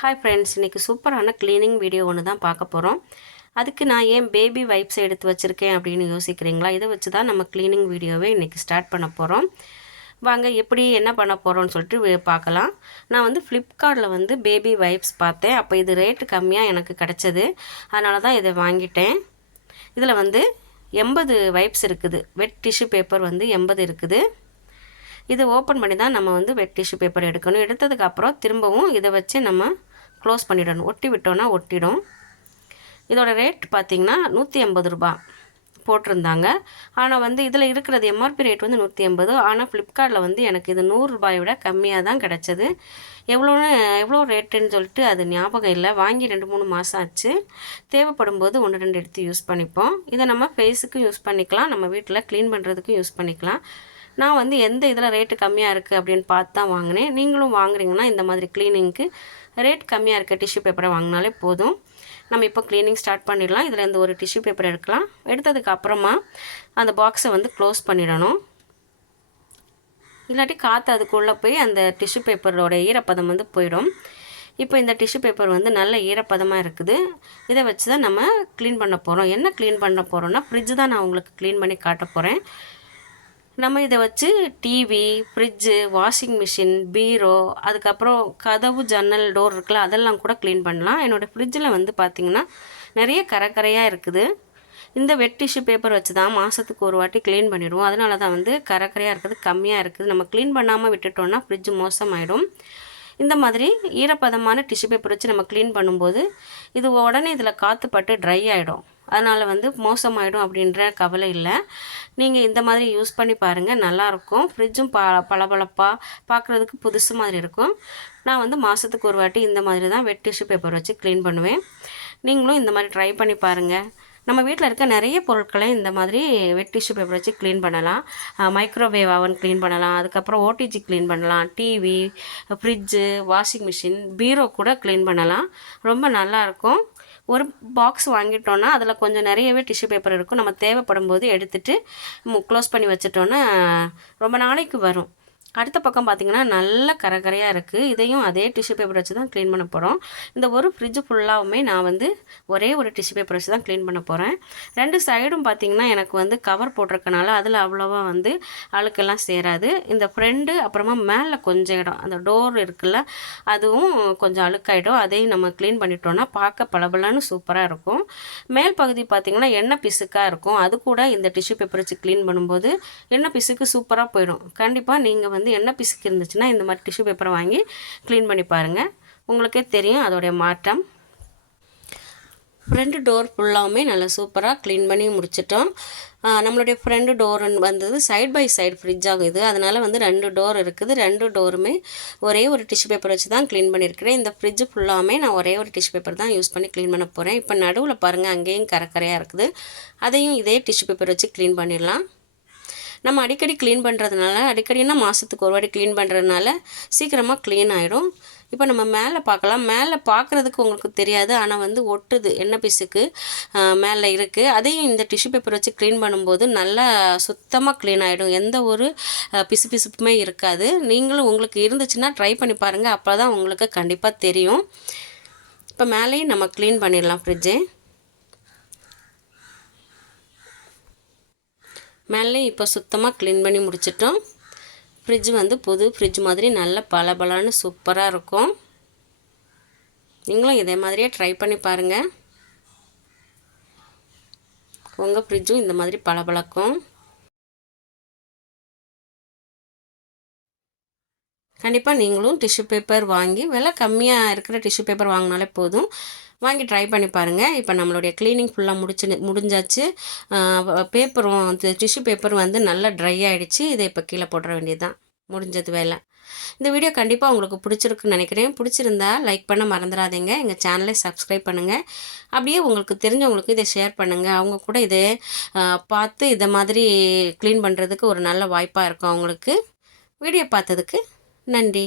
Hi friends இன்றைக்கி சூப்பரான cleaning video ஒன்று தான் பார்க்க போகிறோம் அதுக்கு நான் ஏன் பேபி வைப்ஸ் எடுத்து வச்சுருக்கேன் அப்படின்னு யோசிக்கிறீங்களா? இதை வச்சு தான் நம்ம க்ளீனிங் வீடியோவை இன்றைக்கி ஸ்டார்ட் பண்ண போகிறோம் வாங்க எப்படி என்ன பண்ண போகிறோம்னு சொல்லிட்டு பார்க்கலாம். நான் வந்து ஃப்ளிப்கார்ட்டில் வந்து பேபி வைப்ஸ் பார்த்தேன். அப்போ இது ரேட்டு கம்மியாக எனக்கு கிடச்சிது. அதனால தான் இதை வாங்கிட்டேன். இதில் வந்து எண்பது வைப்ஸ் இருக்குது. வெட் டிஷ்யூ பேப்பர் வந்து எண்பது இருக்குது. இதை ஓப்பன் பண்ணி தான் நம்ம வந்து வெட் டிஷ்யூ பேப்பர் எடுக்கணும். எடுத்ததுக்கப்புறம் திரும்பவும் இதை வச்சு நம்ம க்ளோஸ் பண்ணிடணும். ஒட்டி விட்டோன்னா ஒட்டிடும். இதோட ரேட் பார்த்திங்கன்னா நூற்றி எண்பது ரூபா போட்டிருந்தாங்க. ஆனால் வந்து இதில் இருக்கிறது எம்ஆர்பி ரேட் வந்து நூற்றி எண்பது. ஆனால் ஃப்ளிப்கார்ட்டில் வந்து எனக்கு இது நூறுரூபாயை விட கம்மியாக தான் கிடச்சிது. எவ்வளோன்னு எவ்வளோ ரேட்டுன்னு சொல்லிட்டு அது ஞாபகம் இல்லை. வாங்கி ரெண்டு மூணு மாதம் ஆச்சு. தேவைப்படும் போது ஒன்று ரெண்டு எடுத்து யூஸ் பண்ணிப்போம். இதை நம்ம ஃபேஸுக்கும் யூஸ் பண்ணிக்கலாம். நம்ம வீட்டில் க்ளீன் பண்ணுறதுக்கும் யூஸ் பண்ணிக்கலாம். நான் வந்து எந்த இதில் ரேட்டு கம்மியாக இருக்குது அப்படின்னு பார்த்து தான் வாங்கினேன். நீங்களும் வாங்குறீங்கன்னா இந்த மாதிரி க்ளீனிங்க்கு ரேட் கம்மியாக இருக்க டிஷ்யூ பேப்பரை வாங்கினாலே போதும். நம்ம இப்போ க்ளீனிங் ஸ்டார்ட் பண்ணிடலாம். இதில் இந்த ஒரு டிஷ்யூ பேப்பர் எடுக்கலாம். எடுத்ததுக்கு அப்புறமா அந்த பாக்ஸை வந்து க்ளோஸ் பண்ணிடணும். இல்லாட்டி காற்று அதுக்குள்ளே போய் அந்த டிஷ்யூ பேப்பரோட ஈரப்பதம் வந்து போயிடும். இப்போ இந்த டிஷ்யூ பேப்பர் வந்து நல்ல ஈரப்பதமாக இருக்குது. இதை வச்சு தான் நம்ம க்ளீன் பண்ண போகிறோம் என்ன க்ளீன் பண்ண போகிறோன்னா ஃப்ரிட்ஜு தான் நான் உங்களுக்கு க்ளீன் பண்ணி காட்ட போகிறேன் நம்ம இதை வச்சு டிவி ஃப்ரிட்ஜு வாஷிங் மிஷின் பீரோ அதுக்கப்புறம் கதவு ஜன்னல் டோர் இருக்குல்ல அதெல்லாம் கூட க்ளீன் பண்ணலாம். என்னோடய ஃப்ரிட்ஜில் வந்து பார்த்திங்கன்னா நிறைய கரக்கரையாக இருக்குது. இந்த வெட் டிஷ்யூ பேப்பர் வச்சு தான் மாதத்துக்கு ஒரு வாட்டி க்ளீன் பண்ணிடுவோம். அதனால தான் வந்து கரக்கரையாக இருக்குது கம்மியாக இருக்குது. நம்ம க்ளீன் பண்ணாமல் விட்டுட்டோம்னா ஃப்ரிட்ஜ் மோசமாயிடும். இந்த மாதிரி ஈரப்பதமான டிஷ்யூ பேப்பர் வச்சு நம்ம க்ளீன் பண்ணும்போது இது உடனே இதில் காற்று பட்டு ட்ரை ஆகிடும் அதனால் வந்து மோசமாயிடும் அப்படின்ற கவலை இல்லை. நீங்கள் இந்த மாதிரி யூஸ் பண்ணி பாருங்கள் நல்லாயிருக்கும் ஃப்ரிட்ஜும் ப பளபளப்பாக பார்க்குறதுக்கு புதுசு மாதிரி இருக்கும். நான் வந்து மாதத்துக்கு ஒரு வாட்டி இந்த மாதிரி தான் வெட் டிஷ்யூ பேப்பர் வச்சு க்ளீன் பண்ணுவேன். நீங்களும் இந்த மாதிரி ட்ரை பண்ணி பாருங்கள் நம்ம வீட்டில் இருக்க நிறைய பொருட்களை இந்த மாதிரி வெட் டிஷ்யூ பேப்பர் வச்சு க்ளீன் பண்ணலாம். மைக்ரோவேவ் அவன் க்ளீன் பண்ணலாம். அதுக்கப்புறம் ஓடிஜி க்ளீன் பண்ணலாம். டிவி ஃப்ரிட்ஜு வாஷிங் மிஷின் பீரோ கூட க்ளீன் பண்ணலாம். ரொம்ப நல்லாயிருக்கும் ஒரு பாக்ஸ் வாங்கிட்டோன்னா அதில் கொஞ்சம் நிறையவே டிஷ்யூ பேப்பர் இருக்கும். நம்ம தேவைப்படும் போது எடுத்துகிட்டு க்ளோஸ் பண்ணி வச்சிட்டோன்னா ரொம்ப நாளைக்கு வரும். அடுத்த பக்கம் பார்த்திங்கன்னா நல்ல கரகரையாக இருக்குது இதையும் அதே டிஷ்யூ பேப்பர் வச்சு தான் க்ளீன் பண்ண போகிறோம் இந்த ஒரு ஃப்ரிட்ஜ் ஃபுல்லாகவுமே நான் வந்து ஒரே ஒரு டிஷ்யூ பேப்பர் வச்சு தான் க்ளீன் பண்ண போகிறேன் ரெண்டு சைடும் பார்த்திங்கன்னா எனக்கு வந்து கவர் போட்டிருக்கனால அதில் அவ்வளோவா வந்து அழுக்கெல்லாம் சேராது. இந்த ஃப்ரெண்டு அப்புறமா மேலே கொஞ்சம் இடம் அந்த டோர் இருக்குல்ல அதுவும் கொஞ்சம் அழுக்காயிடும். அதையும் நம்ம க்ளீன் பண்ணிட்டோம்னா பார்க்க பளபளன்னு சூப்பராக இருக்கும். மேல் பகுதி பார்த்திங்கன்னா எண்ணெய் பிசுக்காக இருக்கும். அது கூட இந்த டிஷ்யூ பேப்பர் வச்சு க்ளீன் பண்ணும்போது எண்ணெய் பிசுக்கு சூப்பராக போயிடும். கண்டிப்பாக நீங்கள் வந்து வந்து எண்ணெய் பிசுக்கு இருந்துச்சுன்னா இந்த மாதிரி டிஷ்யூ பேப்பரை வாங்கி க்ளீன் பண்ணி பாருங்கள் உங்களுக்கே தெரியும் அதோடைய மாற்றம். ஃப்ரண்ட் டோர் ஃபுல்லாகவுமே நல்லா சூப்பராக க்ளீன் பண்ணி முடிச்சிட்டோம். நம்மளுடைய ஃப்ரண்ட் டோர் வந்தது சைடு பை சைடு ஃப்ரிட்ஜ் ஆகுது அதனால் வந்து ரெண்டு டோர் இருக்குது. ரெண்டு டோருமே ஒரே ஒரு டிஷ்யூ பேப்பர் வச்சு தான் க்ளீன் பண்ணியிருக்கிறேன் இந்த ஃப்ரிட்ஜ் ஃபுல்லாமே நான் ஒரே ஒரு டிஷ்யூ பேப்பர் தான் யூஸ் பண்ணி க்ளீன் பண்ண போகிறேன் இப்போ நடுவில் பாருங்கள் அங்கேயும் கரக்கரையாக இருக்குது. அதையும் இதே டிஷ்யூ பேப்பர் வச்சு க்ளீன் பண்ணிடலாம். நம்ம அடிக்கடி க்ளீன் பண்ணுறதுனால அடிக்கடினா மாதத்துக்கு ஒரு வாட்டி க்ளீன் பண்ணுறதுனால சீக்கிரமாக க்ளீன் ஆகிடும் இப்போ நம்ம மேலே பார்க்கலாம். மேலே பார்க்குறதுக்கு உங்களுக்கு தெரியாது. ஆனால் வந்து ஒட்டுது. எண்ணெய் பிசுக்கு மேலே இருக்குது அதையும் இந்த டிஷ்யூ பேப்பர் வச்சு க்ளீன் பண்ணும்போது நல்லா சுத்தமாக க்ளீன் ஆகிடும் எந்த ஒரு பிசு பிசுப்புமே இருக்காது. நீங்களும் உங்களுக்கு இருந்துச்சுன்னா ட்ரை பண்ணி பாருங்கள் அப்போ தான் உங்களுக்கு கண்டிப்பாக தெரியும். இப்போ மேலேயும் நம்ம க்ளீன் பண்ணிடலாம் ஃப்ரிட்ஜு மேலே இப்போ சுத்தமாக க்ளீன் பண்ணி முடிச்சிட்டோம். ஃப்ரிட்ஜ் வந்து புது ஃப்ரிட்ஜ் மாதிரி நல்ல பளபளன்னு சூப்பராக இருக்கும். நீங்களும் இதே மாதிரியே ட்ரை பண்ணி பாருங்கள் உங்கள் ஃப்ரிட்ஜும் இந்த மாதிரி பளபளக்கும். கண்டிப்பாக நீங்களும் டிஷ்யூ பேப்பர் வாங்கி விலை கம்மியாக இருக்கிற டிஷ்யூ பேப்பர் வாங்கினாலே போதும். வாங்கி ட்ரை பண்ணி பாருங்கள் இப்போ நம்மளுடைய க்ளீனிங் ஃபுல்லாக முடிச்சு முடிஞ்சாச்சு. பேப்பரும் டிஷ்யூ பேப்பர் வந்து நல்லா ட்ரை ஆகிடுச்சு இதை இப்போ கீழே போட்டுற வேண்டியது தான் முடிஞ்சது வேலை. இந்த வீடியோ கண்டிப்பாக உங்களுக்கு பிடிச்சிருக்குன்னு நினைக்கிறேன். பிடிச்சிருந்தா லைக் பண்ண மறந்துடாதீங்க. எங்கள் சேனலை சப்ஸ்கிரைப் பண்ணுங்கள் அப்படியே உங்களுக்கு தெரிஞ்சவங்களுக்கு இதை ஷேர் பண்ணுங்கள் அவங்க கூட இதை பார்த்து இதை மாதிரி க்ளீன் பண்ணுறதுக்கு ஒரு நல்ல வாய்ப்பாக இருக்கும் அவங்களுக்கு. வீடியோ பார்த்ததுக்கு நன்றி.